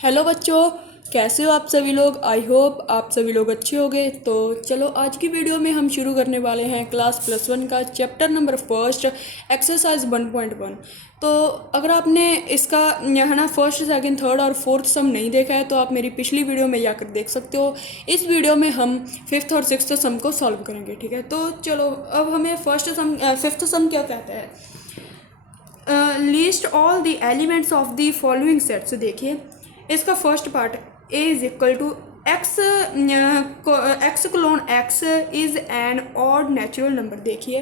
Hello बच्चों, कैसे हो आप सभी लोग। आई होप आप सभी लोग अच्छे होंगे। तो चलो आज की वीडियो में हम शुरू करने वाले हैं क्लास +1 का चैप्टर नंबर फर्स्ट एक्सरसाइज 1.1। तो अगर आपने इसका है ना फर्स्ट सेकंड थर्ड और फोर्थ सम नहीं देखा है तो आप मेरी पिछली वीडियो में जाकर देख सकते हो। इस वीडियो में हम फिफ्थ और सिक्स्थ सम को सॉल्व करेंगे, ठीक है। तो चलो अब हमें फिफ्थ सम क्या कहता है। List all the elements of the following sets. देखिए इसका first part A is equal to x x colon x is an odd natural number. देखिए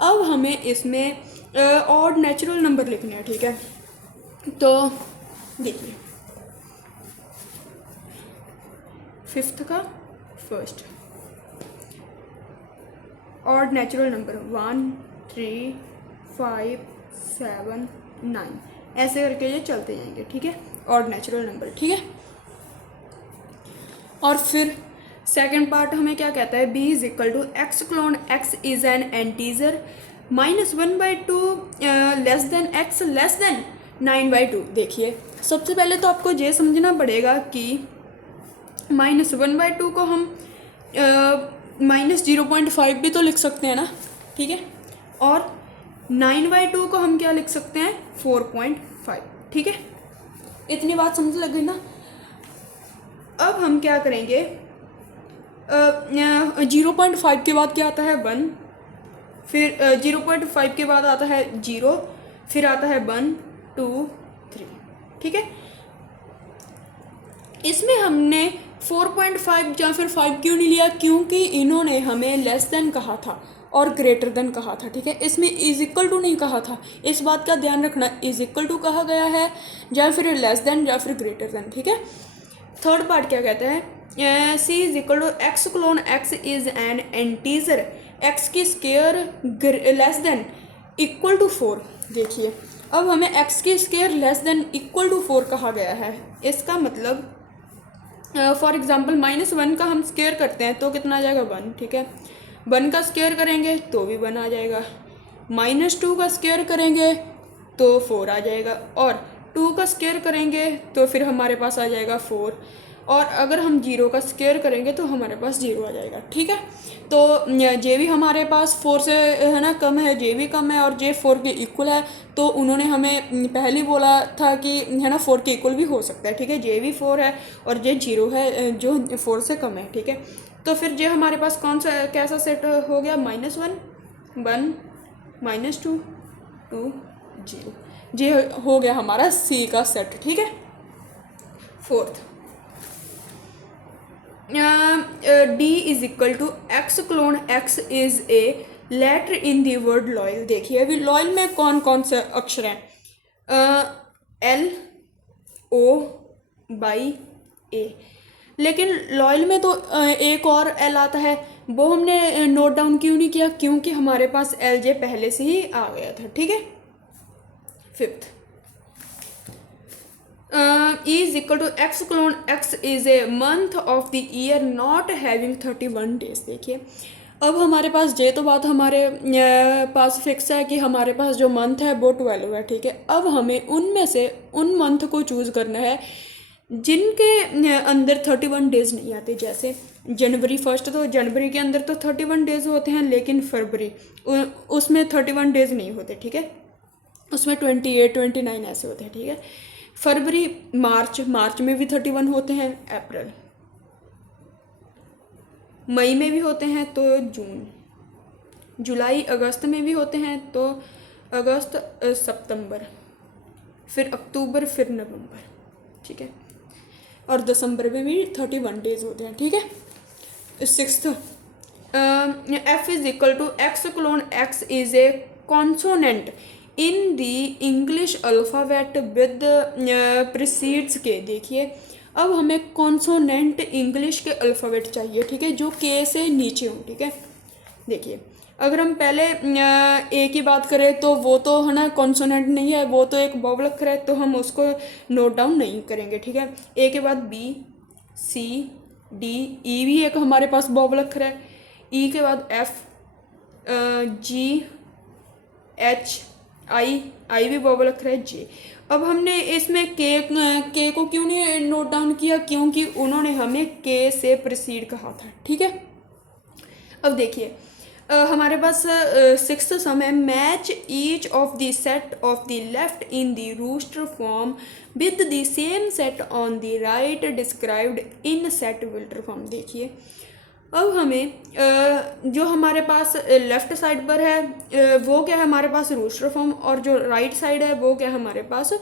अब हमें इसमें ऑड नेचुरल नंबर लिखने हैं, ठीक है। तो देखिए फिफ्थ का फर्स्ट ऑड नेचुरल नंबर 1 3 5 7 9 ऐसे करके ये चलते जाएंगे, ठीक है। ऑड नेचुरल नंबर, ठीक है। और फिर सेकंड पार्ट हमें क्या कहता है, B is equal to x colon x is an integer -1/2 less than x less than 9/2। देखिए सबसे पहले तो आपको ये समझना पड़ेगा कि -1/2 को हम -0.5 भी तो लिख सकते हैं ना, ठीक है। और 9/2 को हम क्या लिख सकते हैं, 4.5, ठीक है। इतनी बात समझ लग गई ना। अब हम क्या करेंगे, 0.5 के बाद क्या आता है 1, फिर 0.5 के बाद आता है 0, फिर आता है 1 2 3, ठीक है। इसमें हमने 4.5 या फिर 5 क्यों नहीं लिया, क्योंकि इन्होंने हमें लेस देन कहा था और ग्रेटर देन कहा था, ठीक है। इसमें इज इक्वल टू नहीं कहा था, इस बात का ध्यान रखना। इज इक्वल टू कहा गया है या फिर लेस देन या फिर ग्रेटर देन, ठीक है। थर्ड पार्ट क्या कहता है, C is equal to x colon x is an integer x की square less than equal to 4। देखिए अब हमें एक्स की square less than equal to 4 कहा गया है। इसका मतलब फॉर एग्जाम्पल -1 का हम स्केयर करते हैं तो कितना आ जाएगा 1, ठीक है। 1 का स्केयर करेंगे तो भी 1 आ जाएगा, -2 का स्केयर करेंगे तो 4 आ जाएगा, और 2 का स्केयर करेंगे तो फिर हमारे पास आ जाएगा 4, और अगर हम 0 का स्केयर करेंगे तो हमारे पास 0 आ जाएगा, ठीक है। तो जे भी हमारे पास 4 से है ना कम है, जे भी कम है और जे 4 के इक्वल है, तो उन्होंने हमें पहले बोला था कि है ना 4 के इक्वल भी हो सकता है, ठीक है। जे भी 4 है और जे 0 है जो 4 से कम है, ठीक है। तो फिर जे हमारे पास कौन सा कैसा सेट हो गया, -1 1 -2 2 0, ये हो गया हमारा सी का सेट, ठीक है। Fourth D is equal to x colon x is a letter in the word loyal. देखिए अभी लॉयल में कौन कौन से अक्षर हैं, एल ओ बाई ए, लेकिन लॉयल में तो एक और एल आता है, वो हमने नोट डाउन क्यों नहीं किया, क्योंकि हमारे पास एल जे पहले से ही आ गया था, ठीक है। Fifth is equal to x colon x is a month of the year not having 31 days. देखिए अब हमारे पास ये तो बात हमारे पास फिक्स है कि हमारे पास जो मंथ है वो 12 है, ठीक है। अब हमें उनमें से उन मंथ को चूज़ करना है जिनके अंदर 31 डेज नहीं आते। जैसे जनवरी फर्स्ट, तो जनवरी के अंदर तो 31 डेज होते हैं, लेकिन फरवरी उसमें 31 डेज नहीं होते, ठीक है। उसमें 28 29 ऐसे होते हैं, ठीक है। फरवरी मार्च में भी 31 होते हैं, अप्रैल मई में भी होते हैं तो जून, जुलाई अगस्त में भी होते हैं तो अगस्त सितंबर, फिर अक्टूबर, फिर नवंबर, ठीक है। और दिसंबर में भी 31 डेज होते हैं, ठीक है। Sixth F is equal to x colon x is a consonant in the English alphabet with precedes K. देखिए अब हमें कॉन्सोनेंट इंग्लिश के अल्फ़ाबेट चाहिए, ठीक है, जो के से नीचे हो, ठीक है। देखिए अगर हम पहले ए की बात करें तो वो तो है ना कॉन्सोनेंट नहीं है, वो तो एक वोवेल अक्षर है, तो हम उसको नोट डाउन नहीं करेंगे, ठीक है। ए के बाद बी सी डी, ई भी एक हमारे पास वोवेल अक्षर है, ई के बाद एफ जी एच आई भी बबल अक्षर है जे। अब हमने इसमें के को क्यों नहीं नोट डाउन किया, क्योंकि उन्होंने हमें के से प्रीसीड कहा था, ठीक है। अब देखिए हमारे पास सिक्स्थ सम है, match each of the set of the left in the roster form with the same set on the right described in set builder form. देखिए अब हमें जो हमारे पास लेफ़्ट साइड पर है वो क्या है हमारे पास रूस्टर फॉर्म, और जो राइट साइड है वो क्या है हमारे पास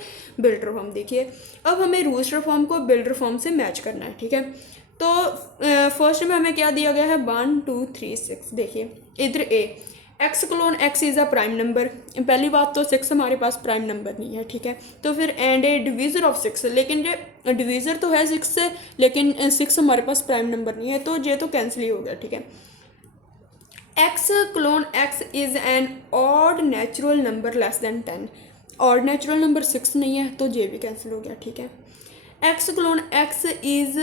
बिल्डर फॉर्म। देखिए अब हमें रूस्टर फॉर्म को बिल्डर फॉर्म से मैच करना है, ठीक है। तो फर्स्ट में हमें क्या दिया गया है 1 2 3 6। देखिए इधर A x colon x is a prime number. पहली बात तो 6 हमारे पास प्राइम नंबर नहीं है, ठीक है। तो फिर एंड ए डिवीज़र ऑफ 6, लेकिन ये डिवीज़र तो है 6 से, लेकिन 6 हमारे पास प्राइम नंबर नहीं है, तो ये तो कैंसिल ही हो गया, ठीक है। X colon x is an odd natural number less than 10। Odd natural number 6 नहीं है, तो ये भी कैंसिल हो गया, ठीक है। X colon x is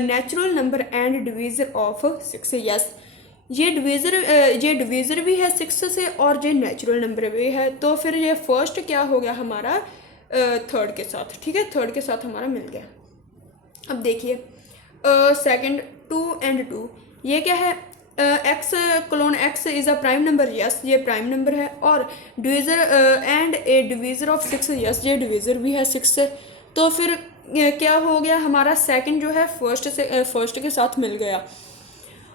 natural number and divisor of 6। Yes, ये डिवीज़र भी है 6 से और ये नेचुरल नंबर भी है, तो फिर ये फर्स्ट क्या हो गया हमारा थर्ड के साथ, ठीक है, थर्ड के साथ हमारा मिल गया। अब देखिए सेकंड 2 and 2, ये क्या है x colon x is a prime number. Yes, ये प्राइम नंबर है, और divisor and A divisor of 6। Yes, ये डिवीज़र भी है 6 से, तो फिर क्या हो गया हमारा सेकंड जो है फर्स्ट के साथ मिल गया।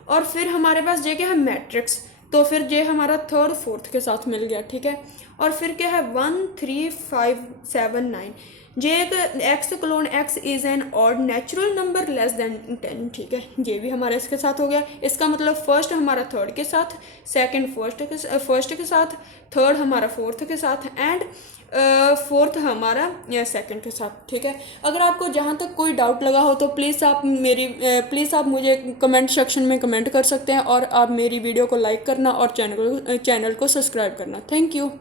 और फिर हमारे पास ये क्या है मैट्रिक्स, तो फिर ये हमारा थर्ड फोर्थ के साथ मिल गया, ठीक है। और फिर क्या है 1 3 5 7 9, ये एक x colon x is an odd natural number less than 10, ठीक है, ये भी हमारा इसके साथ हो गया। इसका मतलब फर्स्ट हमारा थर्ड के साथ, सेकंड फर्स्ट के साथ, थर्ड हमारा फोर्थ के साथ, एंड फोर्थ हमारा सेकंड के साथ, ठीक है। अगर आपको जहाँ तक कोई डाउट लगा हो तो प्लीज़ आप मुझे कमेंट सेक्शन में कमेंट कर सकते हैं, और आप मेरी वीडियो को लाइक करना और चैनल को सब्सक्राइब करना। Thank you.